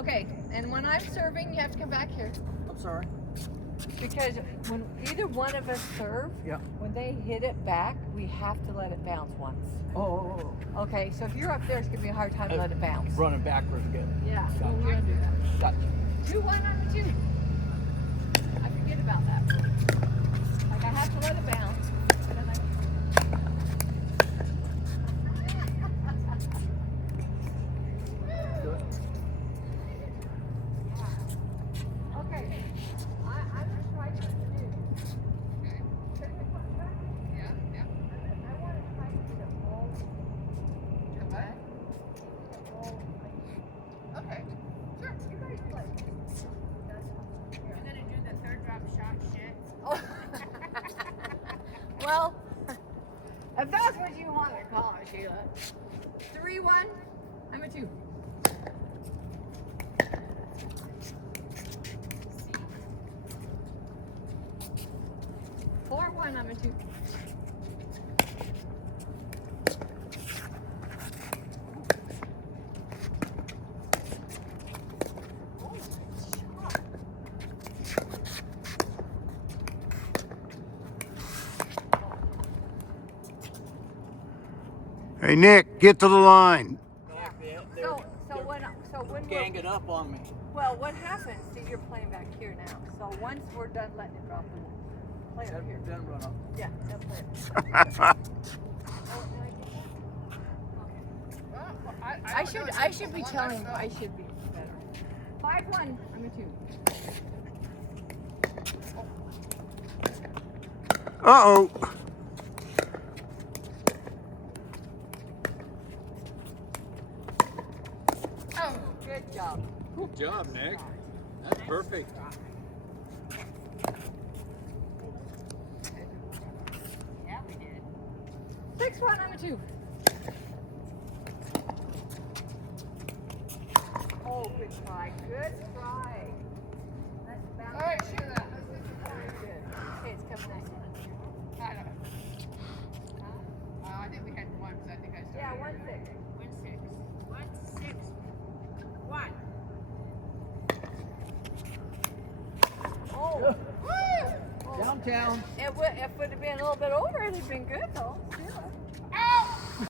Okay, and when I'm serving, you have to come back here. I'm sorry. Because when either one of us serve, Yeah. when they hit it back, we have to let it bounce once. Oh. Okay, so if you're up there, it's gonna be a hard time to let it bounce. Running backwards again. Yeah, Gotcha. well, we're gonna do that. Gotcha. 2-1 on the 2. I forget about that. Like I have to let it bounce. And then Good. okay. I'm gonna try something new. Okay. Yeah. I want to try to get a ball. What? Okay. Sure. You guys play. You're gonna do the third drop shot shit. Oh. Well, if that's what you want to call it, Sheila. 3-1. I'm a 2. 4-1. I'm a 2. Hey, Nick, get to the line. So when Ganging up on me. well, what happens? See, you're playing back here now. So once we're done letting it drop, we'll play up here. Then run up. Yeah, they'll play it. Oh, did I get that? Well, I should be telling. I should be better. 5-1. I'm a 2. Uh-oh. Oh, good job. Good job, Nick. That's perfect. Yeah, we did. 6-1. I'm a 2. Oh, good try. Good try. Let's bounce. All right, shoot that. Very good. Okay, it's coming next. I don't know. I think we had one because I think I started. Yeah, 1-6. 1-6. 1-6. 1. Oh. Woo! Downtown. It would have been a little bit over. It'd have been good though.